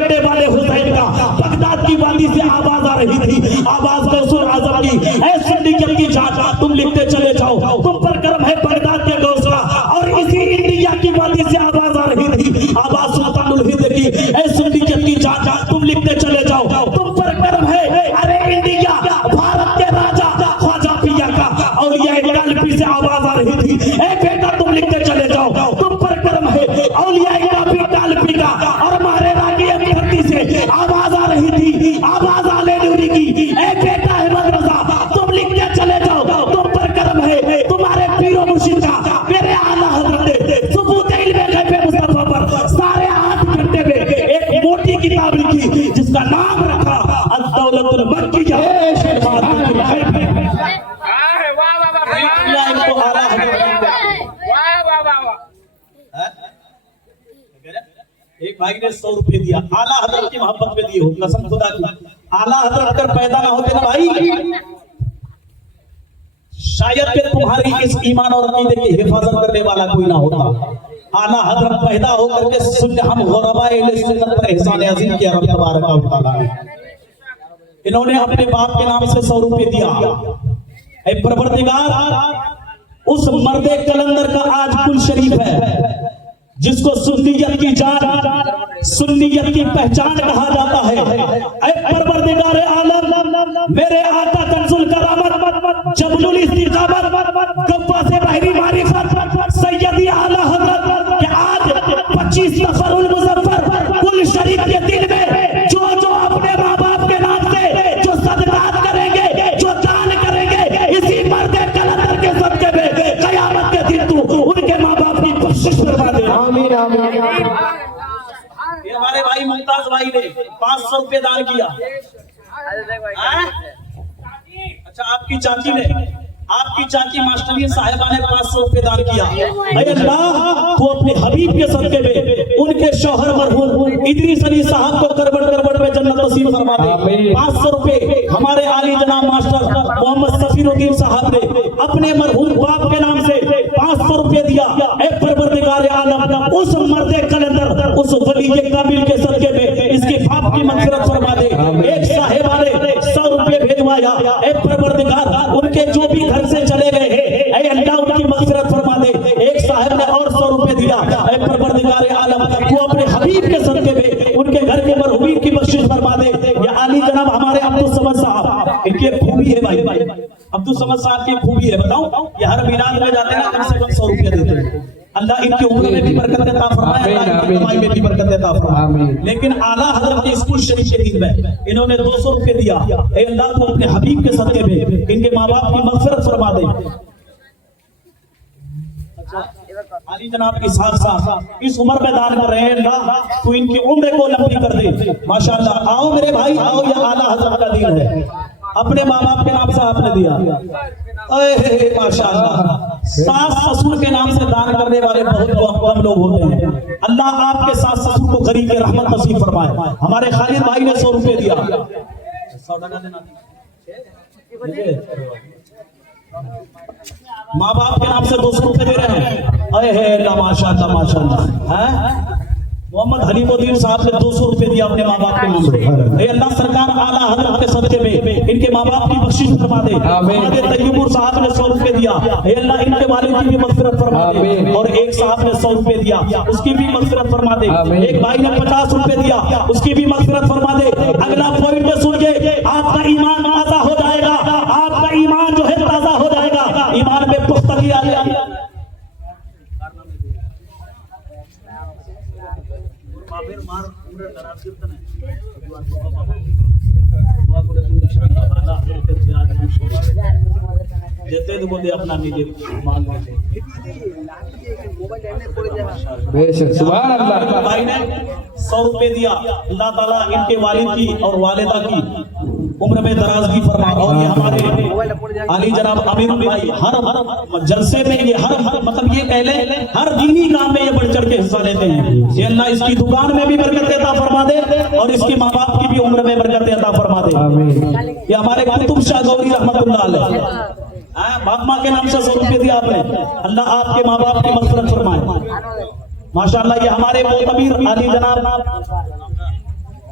कट्टे वाले हुसैन का बगदाद की वादी से आवाज आ रही थी, आवाज गौसुल आजम की, ऐ सिंडिकेट की जांच तुम लिखते चले जाओ, तुम पर करम है बगदाद के गौसला। और इसी इंडिया की वादी से आवाज आ रही थी, आवाज सुल्तानुल हिंद की, ऐ सिंडिकेट की जांच तुम लिखते चले जाओ, तुम पर करम है अरे इंडिया भारत के राजा ख्वाजा पिया का। और यह कालपी से आवाज आ रही थी, ऐ बेटा तुम लिखते चले जाओ, तुम पर करम है औलिया कालपी का। और हमारे रागी धरती से आवाज आ रही थी, आवाज आले नूरी की, ऐ बेटा अहमद रजा तुम लिखते चले जाओ, तुम पर करम है तुम्हारे पीरो मुर्शिद का, मेरे आला हजरत ने सबूत इल्मे गैब मुस्तफा पर सारे 8 घंटे में एक मोटी किताब लिखी जिसका नाम रखा अद-दौलतुल मक्किया। एक भाई ने 100 रुपए दिया, आला हजरत की मोहब्बत में दिए हो, कसम खुदा की। आला हजरत अगर पैदा ना होते ना भाई, शायद कि तुम्हारी इस ईमान और अकीदे की हिफाजत करने वाला कोई ना होता। आला हजरत पैदा होकर के सुन्नत हम गुरबाए सुन्नत पर एहसान अजीम किया रब तबारक व तआला ने। इन्होंने अपने बाप के नाम से 100 रुपए दिया। ऐ परवरदिगार, उस मर्दे कलंदर का आज कुल शरीफ है जिसको सुन्नियत की जान, सुन्नियत की पहचान कहा जाता है। ऐ परवरदिगार आलम, मेरे आका कंजुल करामत जबलुल इस्तिकामत गब्बा से बहरी मारिफत सैयदी आला हजरत के आज 25 नफरुल मुजफ्फर कुल शरीफ के दिन में जो अपने माँ बाप के नाम से जो सदकात करेंगे, जो दान करेंगे, इसी मर्दे कलंदर के सदके में कयामत के दिन तू उनके माँ बाप की बख्शिश करवा दे। आमीन आमीन। ये हमारे भाई मुमताज भाई ने 500 रुपए दान किया। अच्छा, आपकी चाची ने, आपकी चाची मास्टरी साहिबा ने 500 रुपए दान किया। अल्लाह को अपने हबीब के सदके में उनके शौहर मरहूम इदरीस अली साहब को करबट में जन्नत नसीब फरमा दे। 500 रुपए हमारे आली जनाब मास्टर मोहम्मद सफीरुद्दीन साहब ने अपने मरहूम बाप के नाम से 500 रुपए दिया। ऐ परवरदिगार आलम, उस मर्दे कलंदर, उस वली के काबिल के सदके में इसके बाप की मगफिरत फरमा दे। एक साहिबा ने 100 रुपए भेजवाया। ऐ परवरदिगार, उनके जो भी घर से चले गए हैं, ऐ अल्लाह उनकी मगफिरत फरमा दे। एक साहिब ने और 100 रुपए दिया। ऐ परवरदिगार आलम, तू अपने हबीब के सदके में उनके घर के मरहूमीन की बख्शिश फरमा दे। या आली जनाब हमारे अब्दुल समद साहब, इनकी खूबी है भाई, अब्दुल समद साहब की खूबी है, बताऊं, ये हर मीनाद में जाते हैं कम से कम 100 रुपए देते हैं। अल्लाह इनकी उम्र में भी बरकत देता फरमाए, अल्लाह इनकी कमाई में भी बरकत देता फरमाए। लेकिन आला हजरत के स्कूल शरीफ के दिन में इन्होंने 200 रुपए दिया। ऐ अल्लाह को अपने हबीब के सदके में इनके माँ बाप की मगफिरत फरमा दे। अली जनाब की साथ साथ इस उम्र में दान कर रहे हैं, अल्लाह तू इनकी उम्र को लंबी कर दे। माशाअल्लाह, आओ मेरे भाई आओ, ये आला हजरत का दीन है। अपने माँ बाप के नाम से आपने दिया, माशाअल्लाह। सास ससुर के नाम से दान करने वाले बहुत कम लोग होते हैं। अल्लाह आपके सास ससुर को गरीब के रहमत नसीब फरमाए। हमारे खालिद भाई ने 100 रुपए दिया। माँ बाप के नाम से 200 रुपए दे रहे हैं। अल्लाह माशाअल्लाह माशाअल्लाह। मोहम्मद हलीमुद्दीन साहब ने 200 रुपए दिया अपने माँ बाप के नाम से। अल्लाह सरकार आला हजरत के सदके में इनके माँ बाप की बख्शिश फरमा दे। तैयबुर साहब ने 100 रुपए दिया। अल्लाह इनके वालिद की भी मगफिरत फरमा दे। और एक साहब ने 100 रुपए दिया, उसकी भी मगफिरत फरमा दे। एक भाई ने 50 रुपए दिया, उसकी भी मगफिरत फरमा दे। अगला पॉइंट में सुनिए, आपका ईमान ताजा हो जाएगा, आपका ईमान जो है ताजा हो जाएगा, ईमान में पुख्तगी आ जाएगी। देते तो बोले अपना नीचे मांग सुभान अल्लाह। भाई ने 100 रुपए दिया। अल्लाह ताला इनके वालिद की और वालिदा की उम्र में दराजगी फरमाए। और ये हमारे अली जनाब अमीर भाई हर जलसे में, ये हर मतलब ये पहले हर दीनी काम में ये बढ़ चढ़ के हिस्सा लेते हैं। ये अल्लाह इसकी दुकान में भी बरकत देता फरमा दे और इसके माँ बाप की भी उम्र में बरकत देता फरमा दे। ये हमारे कुतुब शाह गौरी रहमतुल्लाह अलैह, बाप माँ के नाम से 100 रुपए दिया आपने। अल्लाह आपके माँ बाप की मग़फ़िरत फरमाए। माशाअल्लाह। ये हमारे मोतबीर अली जनाब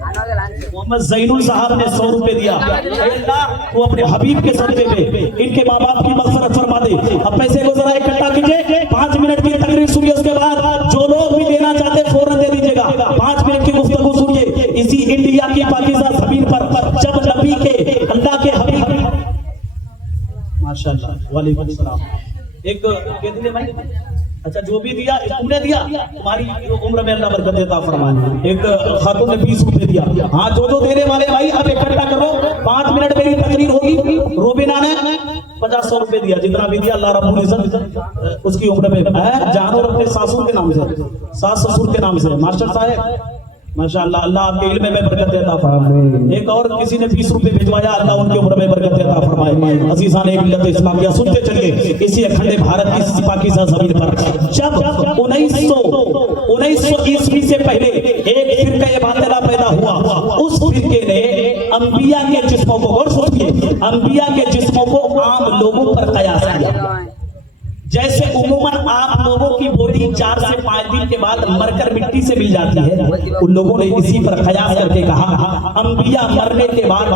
मोहम्मद जैनुल साहब ने 100 रुपए दिया। अल्लाह वो अपने हबीब के सदके पे इनके माँ बाप की मग़फ़िरत फरमा दे। अब पैसे को जरा इकट्ठा कीजिए, 5 मिनट की तकरीर सुनिए, उसके बाद जो लोग भी देना चाहते फौरन दे दीजिएगा। 5 मिनट की गुफ्तगू सुनिए इसी इंडिया की पाकिस्तान जमीन पर, जब नबी के अल्लाह के हबीब माशाअल्लाह वालेकुम सलाम एक कह दिए भाई, अच्छा जो भी दिया तुमने दिया, तुम्हारी उम्र में अल्लाह बरकत देता फरमाए। एक खातून ने 20 रुपए दिया। हाँ जो जो देने वाले भाई अब इकट्ठा करो, 5 मिनट मेरी तकरीर होगी। रोबिना ने 50-100 रुपए दिया, जितना भी दिया अल्लाह रब्बुल इज्जत उसकी उम्र में जानवर अपने सासू के नाम से, सास ससुर के नाम से। मास्टर साहब माशाअल्लाह, अल्लाह आपके इल्म में बरकत देता फरमाए। एक और किसी ने 20 रुपए भिजवाया, अल्लाह उनकी उम्र में बरकत देता फरमाए। अजीज़ान एक मिल्लत इस्लामिया, सुनते चलिए इसी अखंड भारत की पाकिस्तान जमीन पर जब 1900 ईस्वी से पहले एक फिरका बातिला पैदा हुआ, उस फिरके ने अंबिया के जिस्मों को, गौर सुनिए, अंबिया के जिस्मों को आम लोगों पर कयास किया। जैसे उम्मन आप लोगों की बॉडी 4 से 5 दिन के बाद मरकर मिट्टी से मिल जाती है, उन लोगों ने इसी पर कयास करके कहा अंबिया मरने के बाद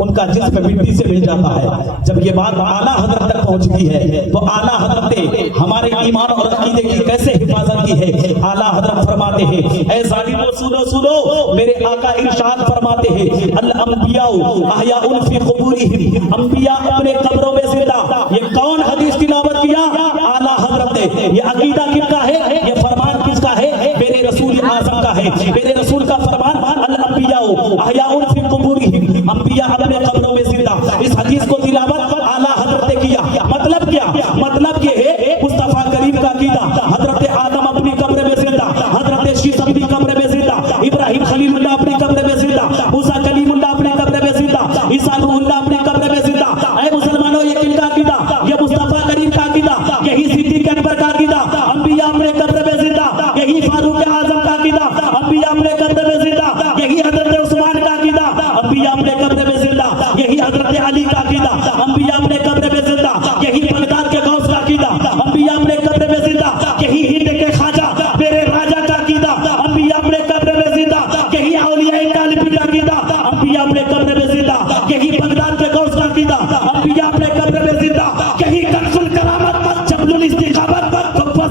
उनका जिस्म मिट्टी से मिल जाता है। जब ये बात आला हजरत तक पहुंचती है तो आला हजरत ने हमारे ईमान और अकीदे की कैसे हिफाजत की है। आला हजरत फरमाते हैं, ऐ ज़ालिमों सुनो सुनो, मेरे आका इरशाद फरमाते हैं अल अंबिया अहयाउन फी क़ुबूरिहिम, अंबिया अपने कब्रों में जिंदा। ये कौन हदीस तिलावत किया? आला हजरत ने। ये अकीदा किसका है? ये फरमान किसका है? मेरे रसूल आज़म का है। मेरे रसूल का फरमान अल अंबिया अहयाउन फी क़ुबूरिहिम, अंबिया अपने कब्रों में जिंदा। इस हदीस को तिलावत आला हजरत ने किया। मतलब क्या? मतलब ये है मुस्तफा करीम का अकीदा। हजरत आदम अपनी कब्र में जिंदा, हजरत शीश अपनी कब्र में जिंदा, इब्राहिम खलीलुल्लाह अपनी कब्र में जिंदा, मूसा कलीमुल्लाह अपनी कब्र में जिंदा, ईसा रूहुल्लाह अपनी कब्र में जिंदा। ऐ मुसलमानों, ये किनका अकीदा? ये मुस्तफा करीम का अकीदा। यही सिद्दीक़ अकबर का अकीदा, अंबिया अपने कब्र में जिंदा। यही फारूक आज़म का अकीदा, अंबिया अपने कब्र में जिंदा। यही हजरत उस्मान का अकीदा, अंबिया अपने कब्र में जिंदा। यही हजरत अली का अकीदा, अंबिया अपने कब्र में जिंदा। यही बगदाद के गौस का अकीदा, अंबिया अपने कब्र में जिंदा। यही हिंद के ख्वाजा मेरे राजा का अकीदा, अंबिया अपने कब्र में जिंदा। यही औलिया कालिबी का अकीदा, अंबिया अपने कब्र में जिंदा। यही बगदाद के गौस का अकीदा, अंबिया अपने कब्र में जिंदा। यही कंसुल करामत जबलुल इस्तिकामत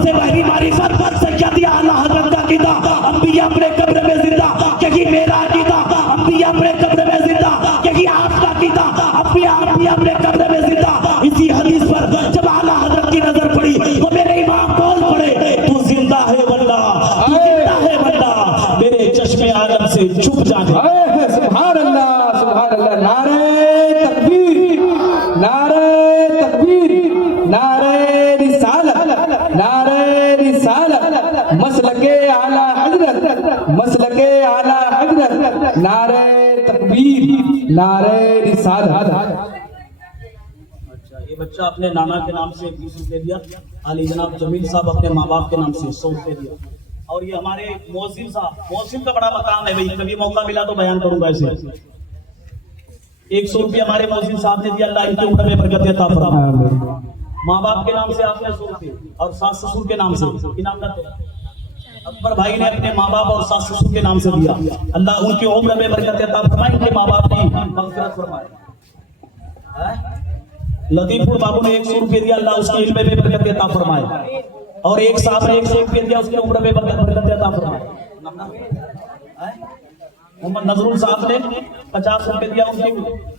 से बहरी मारिफत से क्या दिया आला हजरत का अकीदा, अंबिया अपने कब्र में जिंदा। यही मेरा अकीदा, अंबिया अपने कब्र में जिंदा। यही आपका अकीदा, अंबिया अपने कब्र में जिंदा। इसी हदीस पर जब आला हजरत की नजर पड़ी तो मेरे इमाम बोल पड़े, तू जिंदा है बंदा, तू जिंदा है बंदा, मेरे चश्मे आलम से छुप जाने। सुभान अल्लाह, सुभान अल्लाह। नारे तकबीर, नारे तकबीर, नारे रिसालत, नारे रिसालत, मसलके आला हजरत, मसलके आला हजरत, नारे तकबीर, नारे रिसालत। अच्छा, ये बच्चा अपने नाना के नाम से 20 रुपए दिया, आली जनाब जमील साहब अपने माँ बाप के नाम से 100 रुपए दिया। और ये हमारे मौसिम साहब, मौसिम का बड़ा मकाम है भाई, कभी मौका मिला तो बयान करूंगा इसे। 100 रुपये हमारे मौसिम साहब ने दिया, अल्लाह इनकी उम्र में बरकत देता फरमाए। माँ बाप के नाम से आपने 100 रुपये और सास ससुर के नाम से इनाम का अकबर भाई ने अपने माँ बाप और सास ससुर के नाम से दिया, अल्लाह उनकी उम्र में बरकत देता फरमाए, इनके माँ बाप की मग़फ़िरत फरमाए। लतीफुर बाबू ने 100 रुपये दिया, अल्लाह उसके इल्म में बरकत देता फरमाए। और एक साहब ने 100 रुपये दिया, उसकी उम्र में बरकत देता फरमाए। मोहम्मद नजरुल साहब ने 50 रुपए दिया, उनके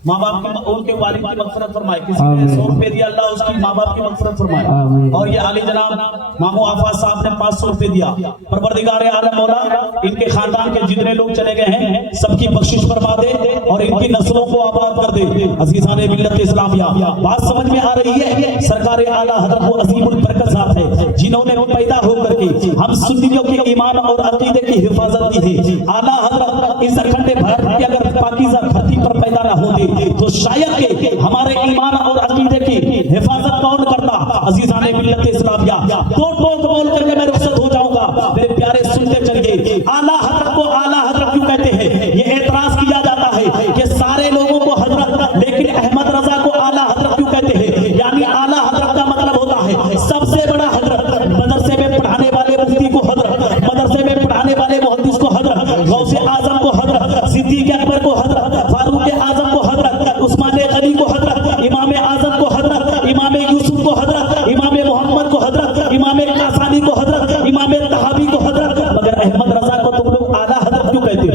माँ बाप की, उनके वालिद की मग़फ़िरत फरमाए। किसी ने 100 रुपए दिया, अल्लाह उसकी माँ बाप की मग़फ़िरत फरमाए। और ये आली जनाब मामू आफाज साहब ने 500 रुपए दिया। परवरदिगार आलम मौला इनके खानदान के जितने लोग चले गए हैं सबकी बख्शिश फरमा दे और इनकी नस्लों को आबाद कर दे। अज़ीज़ान मिल्लत इस्लामिया, बात समझ में आ रही है? सरकार आला हज़रत वो अज़ीमुल बरकत साहब है जिन्होंने पैदा होकर के हम सुन्नियों के ईमान और अकीदे की हिफाजत की है। आला हज़रत इस अखंड भारत की अगर पाकीज़ा धरती पर पैदा न होते तो शायद के हमारे ईमान और अकीदे की हिफाजत कौन करता? अज़ीज़ान मिल्लत इस्लामिया, दो टोक बोल करके मैं रुखसत हो जाऊंगा। मेरे प्यारे सुनते चलिए, आला हज़रत को आला हज़रत क्यों कहते हैं? ये एतराज किया जाता है कि सारे लोगों को हज़रत, लेकिन अहमद रजा को आला हज़रत क्यों कहते हैं? यानी आला हज़रत का मतलब होता है सबसे बड़ा हज़रत। मदरसे में पढ़ाने वाले मुफ्ती को हज़रत, मदरसे में पढ़ाने वाले मुहद्दिस को हज़रत, गौसे आज़म को हज़रत, सिद्दीक अकबर को हजरत, फारूक आजम को हजरत, उस्मान गनी को हजरत, इमाम आजम को हजरत, इमाम यूसुफ को हजरत, इमाम मोहम्मद को हजरत, इमाम कासानी को हजरत, इमाम तहावी को हजरत, मगर अहमद रजा को तुम लोग आला हजरत क्यों कहते हो?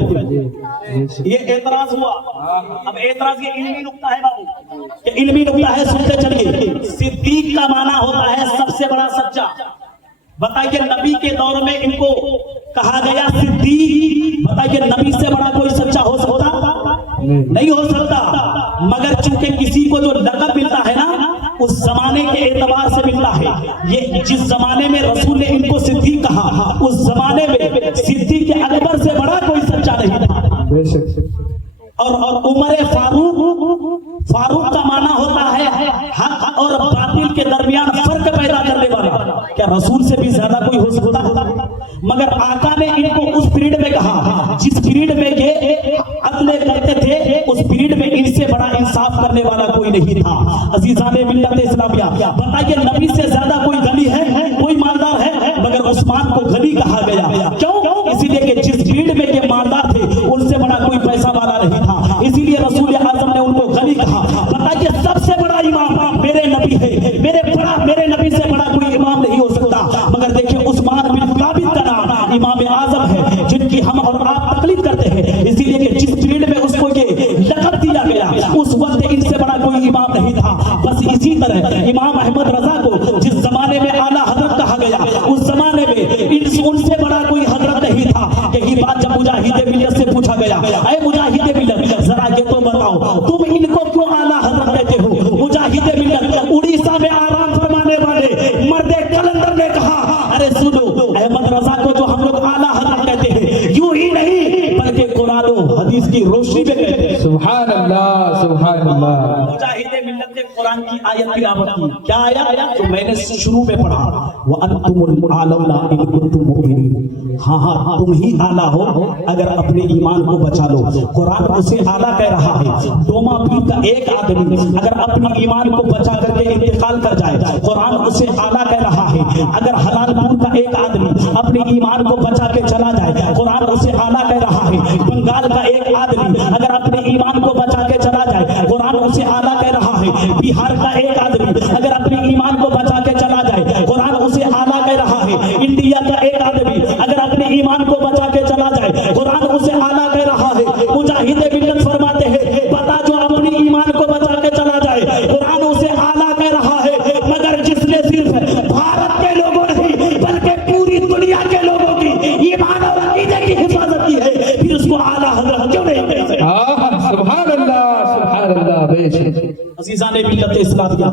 ये एतराज हुआ। अब एतराज ये इल्मी नुक्ता है बाबू, ये इल्मी नुक्ता है, सुनते चलिए। सिद्दीक का माना होता है सबसे बड़ा सच्चा। बताइए नबी के दौर में इनको कहा गया सिद्दीक। बताइए नबी से बड़ा कोई सच्चा हो सकता? नहीं हो सकता। मगर चूंकि किसी को जो लक़ब मिलता है ना, उस जमाने के एतबार से मिलता है। ये जिस जमाने में रसूल ने इनको सिद्दीक कहा, उस जमाने में सिद्दीक अकबर से बड़ा कोई सच्चा नहीं था। और उमर फारूक का माना होता है हक और बातिल के दरमियान फर्क पैदा करने वाला। क्या रसूल से भी ज्यादा कोई हो सकता है? मगर आका ने इनको उस पीरियड में कहा जिस पीरियड में ये अदले करते थे, उस पीरियड में इनसे बड़ा इंसाफ करने वाला कोई नहीं था। अजीज़ाने मिल्लत इस्लामिया, बताइए नबी से ज्यादा कोई गनी है, कोई मालदार है? मगर उस्मान को गनी कहा गया। क्यों? इसीलिए कि जिस पीरियड में ये मालदार थे, उनसे बड़ा कोई पैसा वाला नहीं था, इसीलिए रसूल आजम ने उनको गनी कहा। बताइए सबसे बड़ा इमाम मेरे नबी है, मेरे नबी से बड़ा कोई इमाम नहीं हो सकता। मगर देखिए उस्मान बिन साबित का नाम इमाम आजम है, जिनकी हम और आप तकलीफ करते हैं, इसीलिए कि जिस पीरियड में उसको ये लक़ब दिया गया, उस वक्त इनसे बड़ा कोई इमाम नहीं था। बस इसी तरह इमाम अहमद रजा को जिस जमाने में आला हजरत कहा गया, उस जमाने में उनसे बड़ा कोई हजरत नहीं था। यही बात जब मुजाहिद मिल्लत से पूछा गया, अरे मुजाहिद मिल्लत जरा ये तो बताओ, तुम इनको क्यों आला हजरत कहते हो? मुजाहिद मिल्लत उड़ीसा में आराम फरमाने वाले मर्दे कलंदर ने कहा, अरे सुनो, अहमद रजा को जो हम लोग आला हजरत कहते हैं, यूं ही नहीं बल्कि कुरान और हदीस की रोशनी में कहते हैं। सुभान अल्लाह, सुभान अल्लाह। मुजाहिद मिल्लत ने कुरान की आयत तिलावत की। क्या आयत? तो मैंने शुरू में पढ़ा, व अंतुमुल आलौना इन कुंतुम मुमिनीन। हाँ, तुम ही आला हो अगर अपने ईमान को बचा लो। कुरान उसे आला कह रहा है। डोमा पीर का एक आदमी अगर अपने ईमान को बचा करके इंतकाल कर जाए, कुरान उसे आला कह रहा है। अगर हलालपुर का एक आदमी अपने ईमान को बचा के चला जाए, कुरान उसे आला कह रहा है। बंगाल का एक आदमी अगर अपने ईमान को बचा के चला जाए, कुरान उसे आला कह रहा है। बिहार का एक आदमी अगर अपने ईमान को बचा के चला जाए, कुरान उसे आला कह रहा है। इंडिया का एक आदमी अगर अपने ईमान को बचा के चला जाए, कुरान उसे आला कह रहा है। मुजाहिद मिल्लत फरमाते हैं, पता जो अपने ईमान को बचा के चला जाए, कुरान उसे आला कह रहा है। मगर जिसने सिर्फ भारत के लोगों नहीं बल्कि पूरी दुनिया के लोगों की ईमान और अकीदे की हिफाजत की है, फिर उसको आला हजरत क्यों नहीं कहते? सुभान अल्लाह, सुभान अल्लाह। बेशक अज़ीज़ाने मिल्लत इस्लामिया,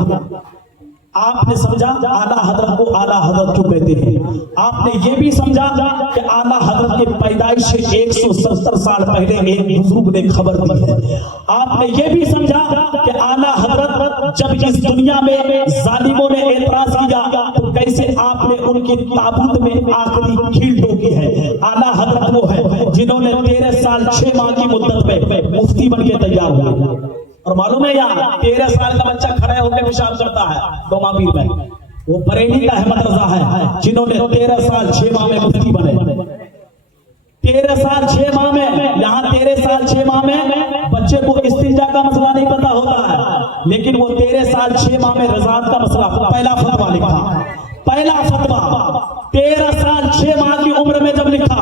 आपने समझा आला हजरत को आला हजरत क्यों कहते हैं। आपने ये भी समझा कि आला हजरत की पैदाइश से 170 साल पहले एक बुजुर्ग ने खबर दी है। आपने ये भी समझा कि आला हजरत जब इस दुनिया में जालिमों ने एतराज किया, तो कैसे आपने उनकी ताबूत में आखिरी खील ठोकी है। आला हजरत वो है जिन्होंने 13 साल 6 माह की मुद्दत में मुफ्ती बन के तैयार हुए। और मालूम है यहाँ 13 साल का बच्चा खड़ा होकर पेशाब करता है डोमा पीर में, वो बरेली का अहमद रजा है, जिन्होंने 13 साल 6 माह में मुफ्ती बने। 13 साल 6 माह में, यहाँ 13 साल 6 माह में बच्चे को इस्तिंजा का मसला नहीं पता होता है, लेकिन वो 13 साल 6 माह में रज़ात का मसला पहला फतवा लिखा। पहला फतवा 13 साल 6 माह की उम्र में जब लिखा,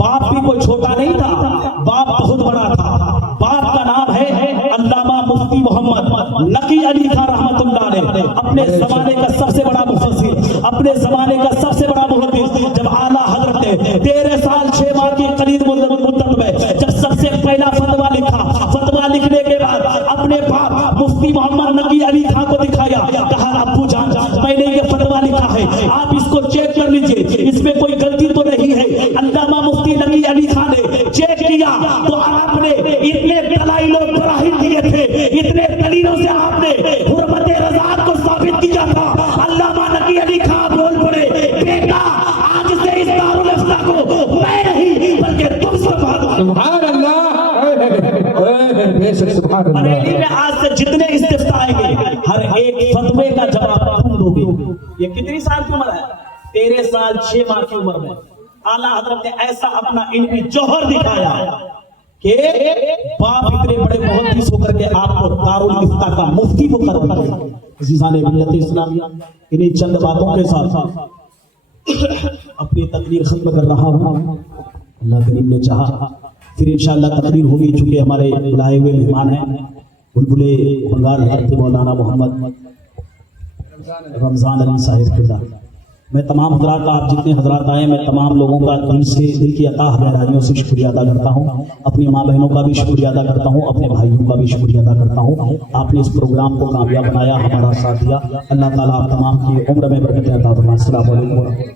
बाप भी कोई छोटा नहीं था, बाप बहुत बड़ा था। बाप का नाम है अल्लामा मुफ्ती मोहम्मद नकी अली खान रहमतुल्लाह अलैह, अपने जमाने का सबसे बड़ा मुफस्सिर, अपने जमाने का सबसे बड़ा मुहद्दिस। जब आला हजरत ने 13 साल 6 माह की करीब मुद्दत में जब सबसे पहला फतवा लिखा, फतवा लिखने के बाद अपने बाप मुफ्ती मोहम्मद नकी अली खान को दिखाया, कहा अब्बू जान, मैंने ये फतवा लिखा है, आप इसको चेक कर लीजिए, इसमें कोई गलती तो नहीं है। अल्लामा मुफ्ती नकी अली खान ने चेक किया तो आपने इतने दलाइल और बराहीन दिए थे, इतने दलीलों से आपने हुर्मत रज़ात को साबित किया था। अल्लामा नकी अली खान बोल पड़े, बेटा आज से इस दारुल इफ्ता को मैं नहीं बल्कि तुम संभालो। सुभान अल्लाह, बेशक सुभान अल्लाह। बरेली में आज से जितने इस्तिफ्ता आएंगे, हर एक फतवे का जवाब तुम दोगे। ये कितनी साल की उम्र है? 13 साल 6 माह की उम्र में आला हजरत ने ऐसा अपना इल्मी जौहर दिखाया कि बाप इतने बड़े मुहद्दिस होकर के आपको दारुल इफ्ता का मुफ्ती मुकर्रर कर दिया। अज़ीज़ान मिल्लत इस्लामिया, इन्हीं चंद बातों के साथ अपनी तकरीर खत्म कर रहा हूँ। अल्लाह करीम ने चाहा फिर इंशाअल्लाह तकरीर होगी, चूंकि हमारे लाए हुए मेहमान हैं बुलबुले बंगाल हज़रत मौलाना मोहम्मद रमजान अली साहिब किरदार। मैं तमाम हजरात का, आप जितने हजरात आए, मैं तमाम लोगों का दिल से, दिल की अताह गहराइयों से शुक्रिया अदा करता हूँ। अपनी माँ बहनों का भी शुक्रिया अदा करता हूँ, अपने भाइयों का भी शुक्रिया अदा करता हूँ। आपने इस प्रोग्राम को कामयाब बनाया, हमारा साथ दिया। अल्लाह ताला आप तमाम की उम्र में बरकत अता फरमाए। अस्सलामु अलैकुम।